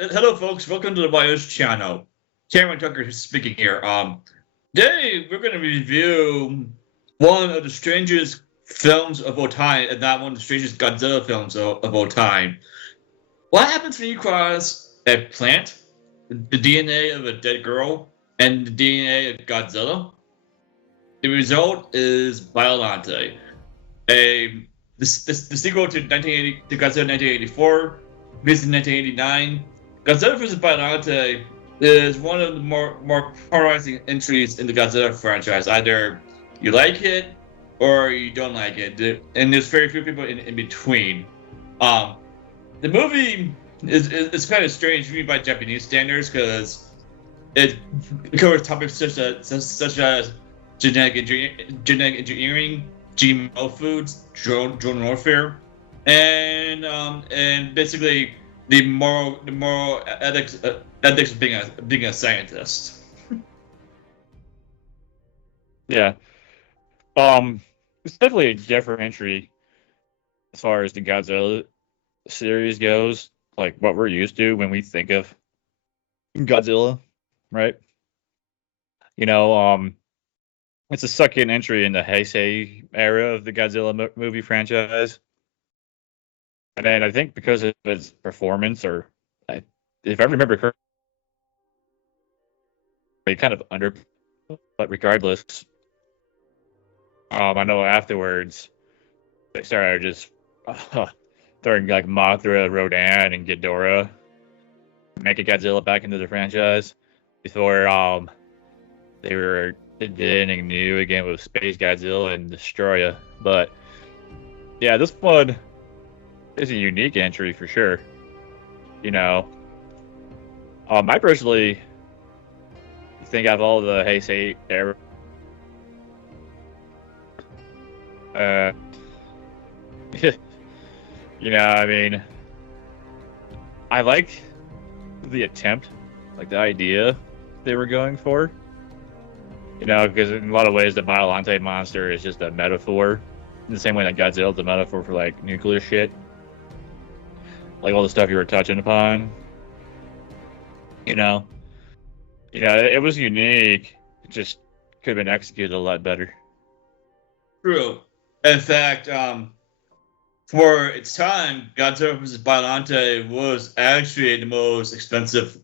Hello, folks. Welcome to the Bios channel. Cameron Tucker speaking here. Today we're going to review one of the strangest films of all time, and not one of the strangest Godzilla films of all time. What happens when you cross a plant, the DNA of a dead girl, and the DNA of Godzilla? The result is Biolante, the sequel to 1980 to Godzilla 1984. Released in 1989, Godzilla vs Biollante is one of the more polarizing entries in the Godzilla franchise. Either you like it or you don't like it, and there's very few people in between. The movie is kind of strange even by Japanese standards because it covers topics such as genetic engineering, GMO foods, drone warfare, and basically the moral ethics of being a scientist. Yeah. It's definitely a different entry as far as the Godzilla series goes, like what we're used to when we think of Godzilla, right? It's a second entry in the Heisei era of the Godzilla movie franchise. And then I think because of its performance, if I remember correctly, kind of under, but regardless, I know afterwards they started just throwing like Mothra, Rodan, and Ghidorah, making Godzilla back into the franchise before they were did anything new again with Space Godzilla and Destroya. But yeah, this one is a unique entry for sure. I personally think out of all the Heisei era, I like the attempt, like the idea they were going for. Because in a lot of ways, the Biolante monster is just a metaphor, in the same way that Godzilla is a metaphor for like nuclear shit. Like all the stuff you were touching upon, it was unique. It just could have been executed a lot better. True. In fact, for its time, Godzilla vs Biollante was actually the most expensive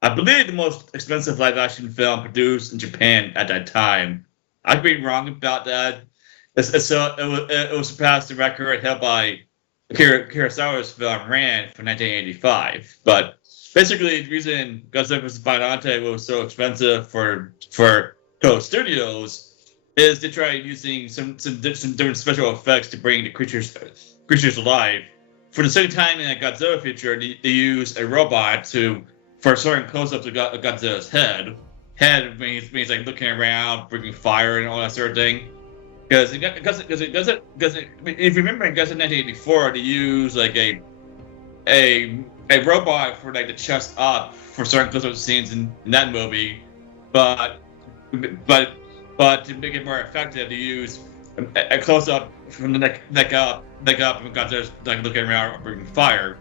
live-action film produced in Japan at that time. I could be wrong about that. It was surpassed the record held by Kurosawa's film Ran from 1985. But basically, the reason Godzilla vs Biollante was so expensive for Toho Studios is they tried using some different special effects to bring the creatures alive. For the second time in a Godzilla feature, they used a robot for certain close-ups of Godzilla's head. Head means like looking around, bringing fire, and all that sort of thing. Because if you remember in Godzilla 1984, they used like a robot for like the chest up for certain close-up scenes in that movie, but to make it more effective, they use a close-up from the neck up, and Godzilla's like looking around, bringing fire.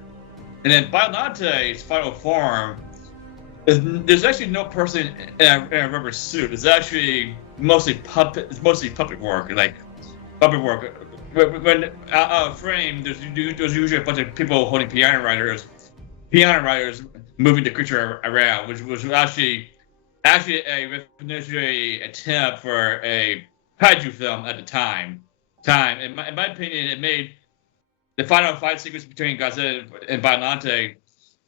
And then Biolante's final form there's actually no person in a rubber suit. It's actually mostly puppet work, like puppet work. When out of frame, there's usually a bunch of people holding piano writers moving the creature around, which was actually a revolutionary attempt for a kaiju film at the time. In my opinion, it made the final fight sequence between Godzilla and Biolante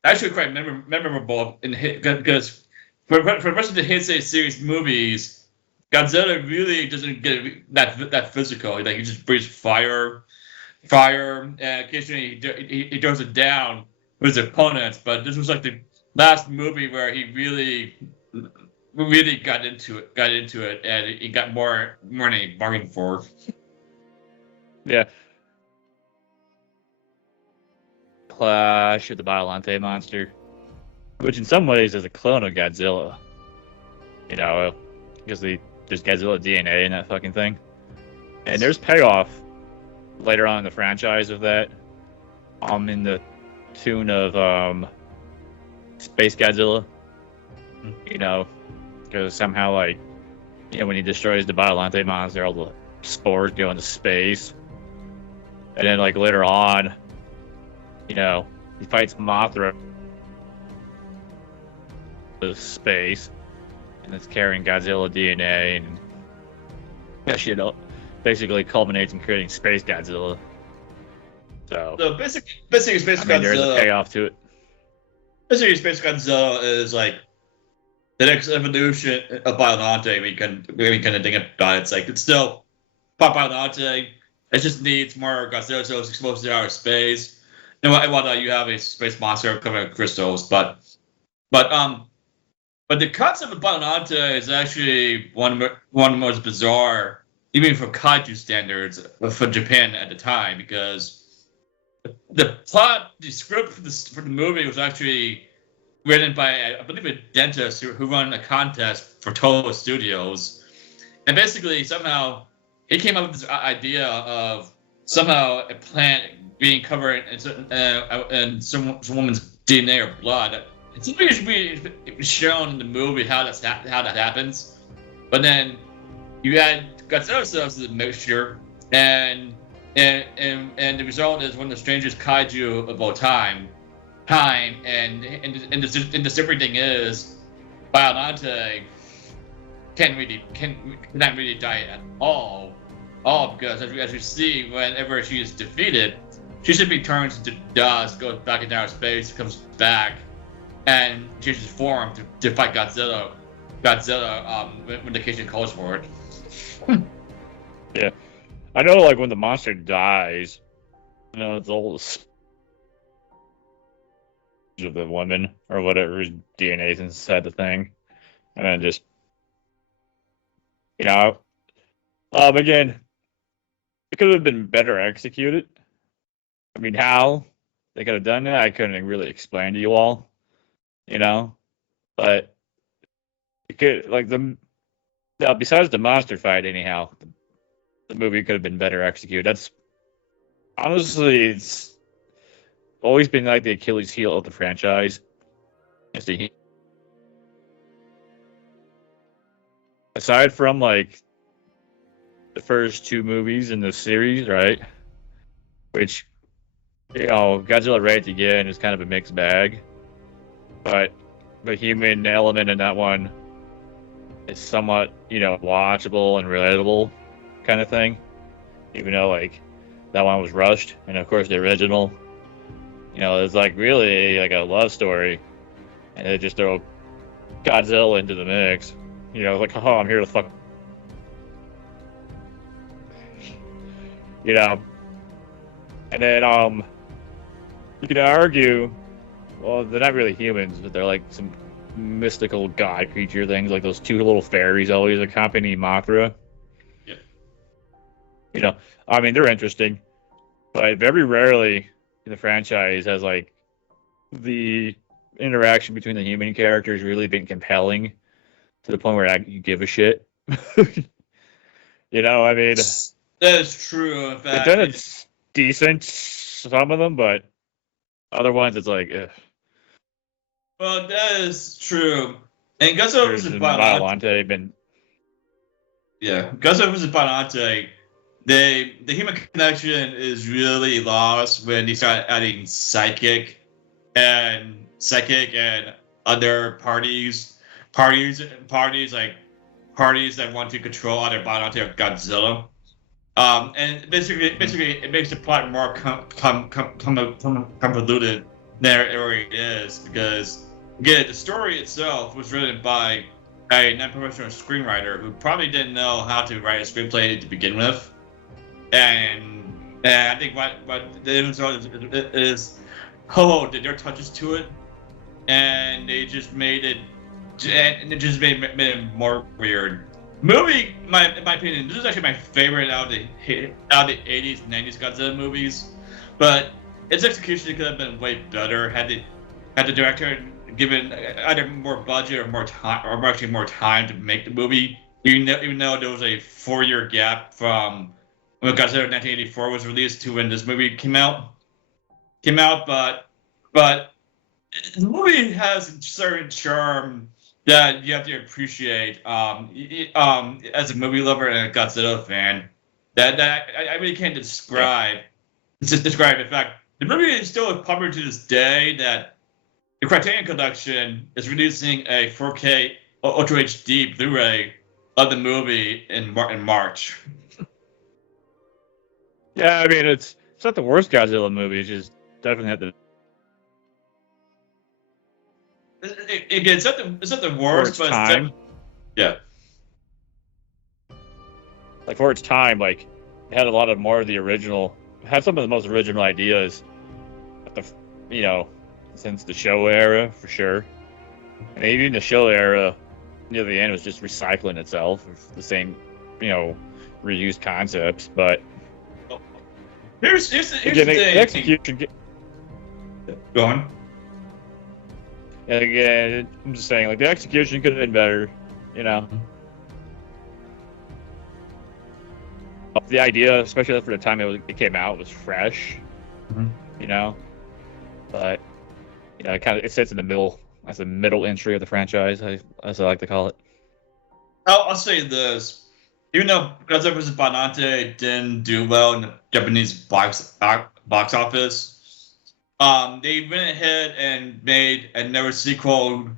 actually quite memorable because for the rest of the Heisei series movies, Godzilla really doesn't get that physical. Like he just breathes fire, and occasionally he throws it down with his opponents. But this was like the last movie where he really got into it, and he got more than he bargained for. Yeah. Clash of the Biolante monster, which in some ways is a clone of Godzilla. Because there's Godzilla DNA in that fucking thing. And there's payoff later on in the franchise of that. In the tune of Space Godzilla. You know, because somehow like, you know, when he destroys the Biolante monster, all the spores go into space, and then like later on, you know, he fights Mothra in space, and it's carrying Godzilla DNA, and that shit basically culminates in creating Space Godzilla. So basically, Space I mean, there's a Godzilla. payoff to it. Basically, Space Godzilla is like the next evolution of Biolante. We can think about it. It's like it's still Biolante. It just needs more Godzilla, so it's exposed to outer space. And whatnot, you have a space monster coming with crystals, but the concept of Biolante is actually one of the most bizarre, even for Kaiju standards, for Japan at the time, because the script for the movie was actually written by, I believe, a dentist who run a contest for Toho Studios, and basically somehow he came up with this idea of somehow a plant being covered in some woman's DNA or blood. It's usually shown in the movie how that happens, but then you add Godzilla cells to the mixture, and the result is one of the strangest kaiju of all time. And the different thing is, Biolante cannot really die at all because as we see, whenever she is defeated, she simply turns into dust, goes back into outer space, comes back, and changes form to fight Godzilla. When the occasion calls for it. Yeah, I know. Like when the monster dies, you know, it's all of the woman or whatever's DNA is inside the thing, and then just, you know, again, it could have been better executed. I mean, how they could have done that, I couldn't really explain to you all, you know, but it could, like, besides the monster fight, anyhow, the movie could have been better executed. That's honestly, it's always been like the Achilles heel of the franchise. Aside from like the first two movies in the series, right? Which, you know, Godzilla Raids again is kind of a mixed bag, but the human element in that one is somewhat, you know, watchable and relatable kind of thing. Even though like that one was rushed, and of course the original, you know, it's like really like a love story, and they just throw Godzilla into the mix. You know, like, oh, I'm here to fuck. You know, and then you could argue, well, they're not really humans, but they're like some mystical god creature things, like those two little fairies always accompany Mothra. Yeah. You know, I mean, they're interesting, but very rarely in the franchise has like the interaction between the human characters really been compelling to the point where you give a shit. You know, I mean, that is true. In fact, it's decent, some of them, but other ones it's like, ugh. Well, that is true. And Godzilla vs. Biollante Godzilla vs. Biollante, the human connection is really lost when you start adding psychic and other parties that want to control either Biolante or Godzilla. And basically, it makes the plot more convoluted than it already is, because again, the story itself was written by a non-professional screenwriter who probably didn't know how to write a screenplay to begin with, and I think what the result is Toho did their touches to it, and they just made it, made it more weird. Movie, in my opinion, this is actually my favorite out of the 80s, 90s Godzilla movies, but its execution could have been way better had the director given either more budget or more time, or actually more time to make the movie. Even though there was a 4-year gap from when Godzilla 1984 was released to when this movie came out, but the movie has a certain charm that you have to appreciate as a movie lover and a Godzilla fan. That I really can't describe. Just describe. In fact, the movie is still popular to this day. That the Criterion Collection is releasing a 4K Ultra HD Blu-ray of the movie in March. Yeah, I mean it's not the worst Godzilla movie. It's just definitely had the It's not the worst, but time. Yeah. Like for its time, like it had a lot of more of the original. It had some of the most original ideas, at the since the show era for sure. And even the show era, near the end was just recycling itself, the same, reused concepts. But Here's the again, thing. the execution. Go on. And again, I'm just saying, like the execution could have been better, The idea, especially for the time it came out, was fresh, But it sits in the middle as the middle entry of the franchise, as I like to call it. I'll say this: even though Godzilla vs Biollante didn't do well in the Japanese box office, they went ahead and made another sequel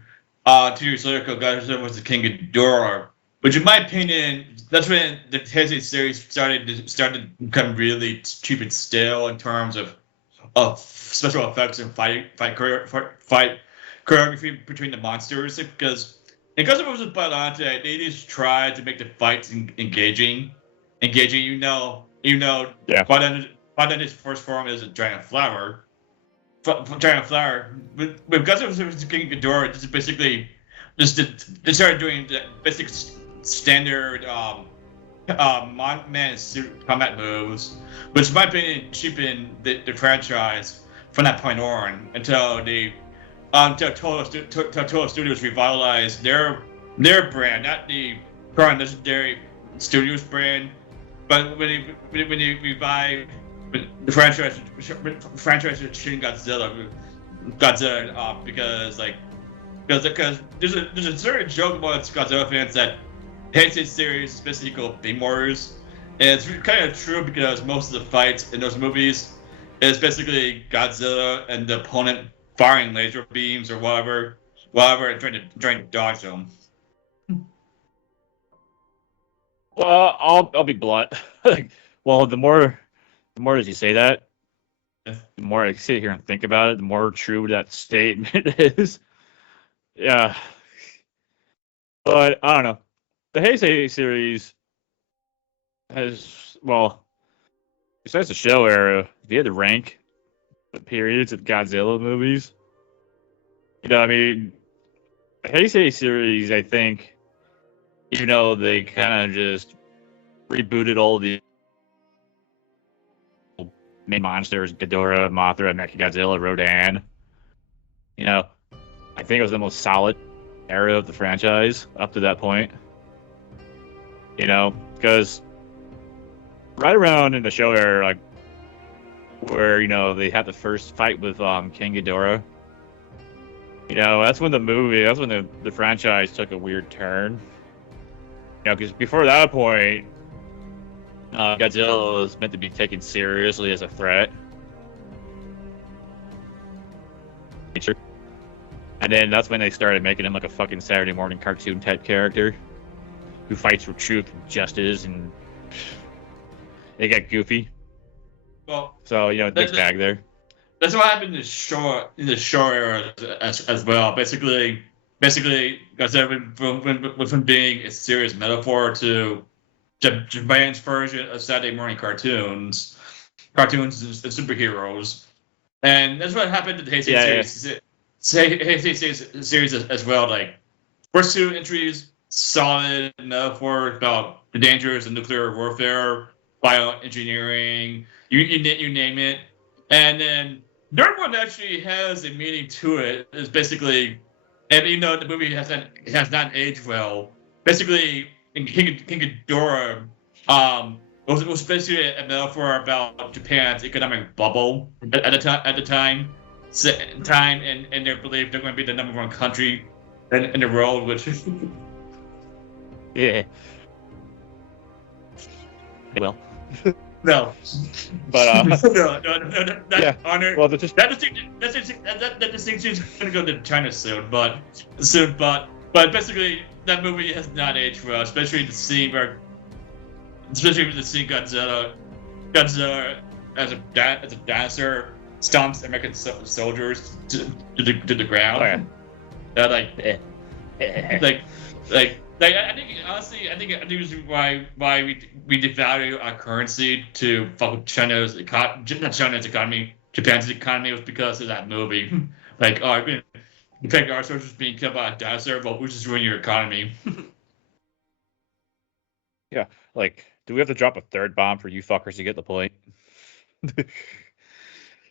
2 years later called Godzilla vs King Ghidorah, which, in my opinion, that's when the Heisei series started to become really cheap and stale in terms of special effects and fight choreography between the monsters. Because in Godzilla vs Biollante, they just tried to make the fights engaging. Yeah. Biolante's first form is a giant flower. With Godzilla vs King Ghidorah, this is basically they started doing the basic standard man suit combat moves, which in my opinion cheapened the franchise from that point on until Toho Studios revitalized their brand, not the current Legendary Studios brand, but when they revived the franchise of Shin Godzilla, because there's a certain joke about Godzilla fans that Heisei series is basically called Beam Wars, and it's kind of true because most of the fights in those movies is basically Godzilla and the opponent firing laser beams or whatever, and trying to dodge them. Well, I'll be blunt. Well, the more as you say that, the more I sit here and think about it, the more true that statement is. Yeah. But I don't know. The Heisei series has, besides the show era, if you had to rank the periods of Godzilla movies, the Heisei series, I think, even though they kind of just rebooted all the main monsters, Ghidorah, Mothra, Mechagodzilla, Rodan, I think it was the most solid era of the franchise up to that point. Because right around in the show era, where they had the first fight with King Ghidorah, that's when the franchise took a weird turn. Because before that point, Godzilla was meant to be taken seriously as a threat. And then that's when they started making him like a fucking Saturday morning cartoon type character who fights for truth and justice, and they got goofy. Well, so Dick's tag there. That's what happened in the show era as well. Basically, Godzilla went from being a serious metaphor to Japan's version of Saturday morning cartoons and superheroes, and that's what happened to the Heisei series. Yeah. Heisei series as well. Like first 2 entries, solid metaphor about the dangers of nuclear warfare, bioengineering, you name it, and then third one actually has a meaning to it. It's basically, and even though the movie has not aged well, basically in King Ghidorah, was basically a metaphor about Japan's economic bubble at the time. time and their belief they're going to be the number one country in the world, which Yeah. Well. no, But no, that yeah. honor. Well, that's That distinction's gonna go to China soon, but basically that movie has not aged well, especially with the scene Godzilla as a dancer stomps American soldiers to the ground. Okay. Like I think honestly, this is why we devalue our currency to fuck with China's economy, Japan's economy, was because of that movie. Like, oh, you take our soldiers being killed by a dancer, but we just ruin your economy. Yeah. Like, do we have to drop a third bomb for you fuckers to get the point?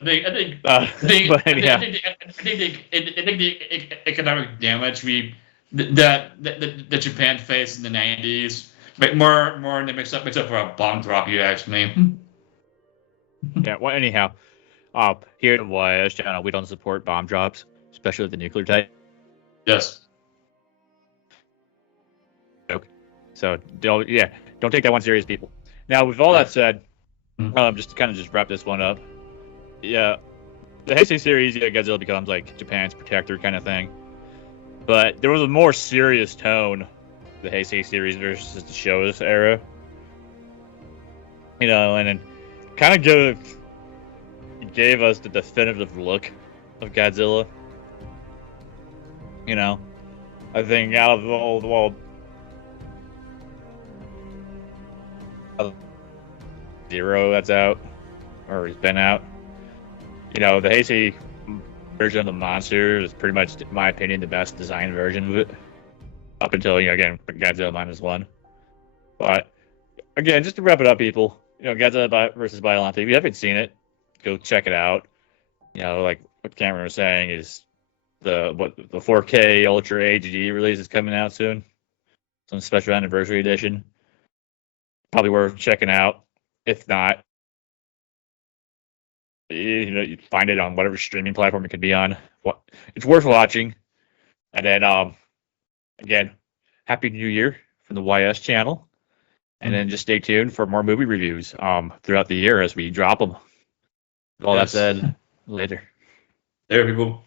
I think But anyhow. I think the economic damage that Japan faced in the 90s, but more than makes up for a bomb drop. You ask me. Yeah. Well, anyhow, here at the YS channel, we don't support bomb drops, especially the nuclear type. Yes. Okay. So don't take that one serious, people. Now, with all that said, just to kind of just wrap this one up. Yeah, the Heisei series, Godzilla becomes like Japan's protector kind of thing. But there was a more serious tone, the Heisei series versus the Showa era. And then kind of gave us the definitive look of Godzilla. I think out of all Zero that's out, or has been out, the Heisei version of the monster is pretty much, in my opinion, the best designed version of it. Up until, again, Godzilla -1. But, again, just to wrap it up, people, Godzilla vs Biollante, if you haven't seen it, go check it out. Like what Cameron was saying is the 4K Ultra HD release is coming out soon. Some special anniversary edition. Probably worth checking out. If not, you find it on whatever streaming platform it could be on. It's worth watching. And then, again, Happy New Year from the YS channel. And then just stay tuned for more movie reviews throughout the year as we drop them. With all that said, later. There, people.